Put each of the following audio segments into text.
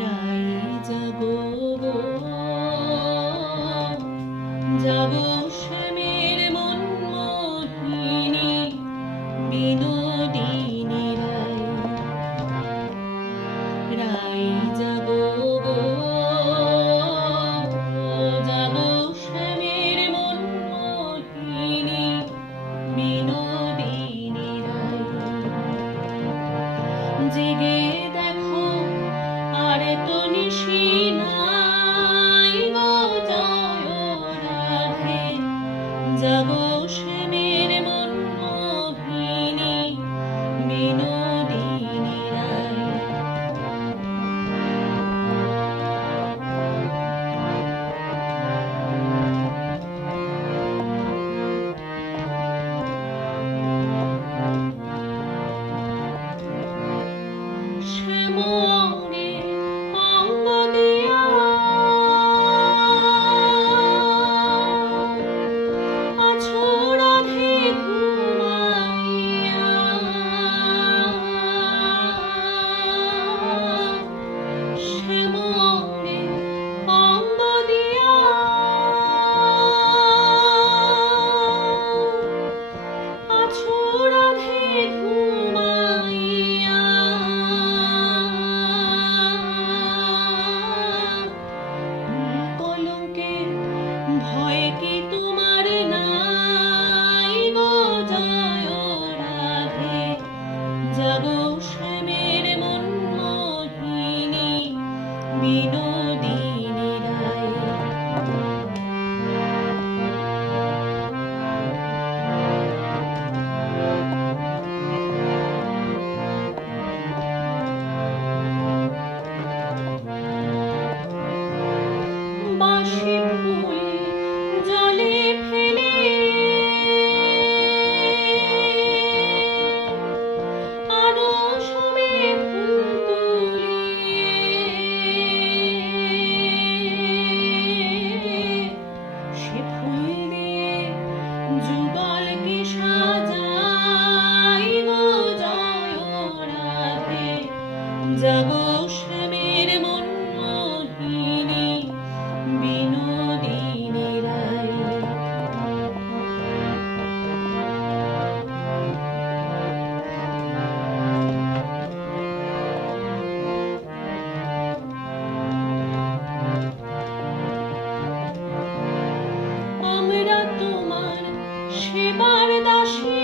রাই জাগো গো, জাগো শ্যামের মন মোহিনী বিনোদিনী রাই। রাই জাগো গো, জাগো শ্যামের মন মোহিনী বিনোদিনী রাই। জেগে দেখো আর তো নিশি নাই গো, জয় রাধে জাগো শ্যামের মন মোহিনী বিনোদিনী রাই। শ্যামলে অঙ্গ দিয়া আছো রাধে ঘুমাইয়া, শ্যামলে অঙ্গ দিয়া আছো রাধে ঘুমাইয়া। কলঙ্কের ভয় কি তোমার নাই গো, জয় রাধে জাগো শ্যামের মন মোহিনী বিনোদিনী রাই। বাঁশি ফুল জলে ফেলে আরো সবে ফুল তুলিয়ে, সে ফুল দিয়ে যুগলকে সাজাই গো, জয় রাধে জাগো শ্যামের মন মোহিনী বিনোদিনী রাই। আমরা তোমার সেবার দাসী,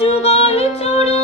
যুগল চরণ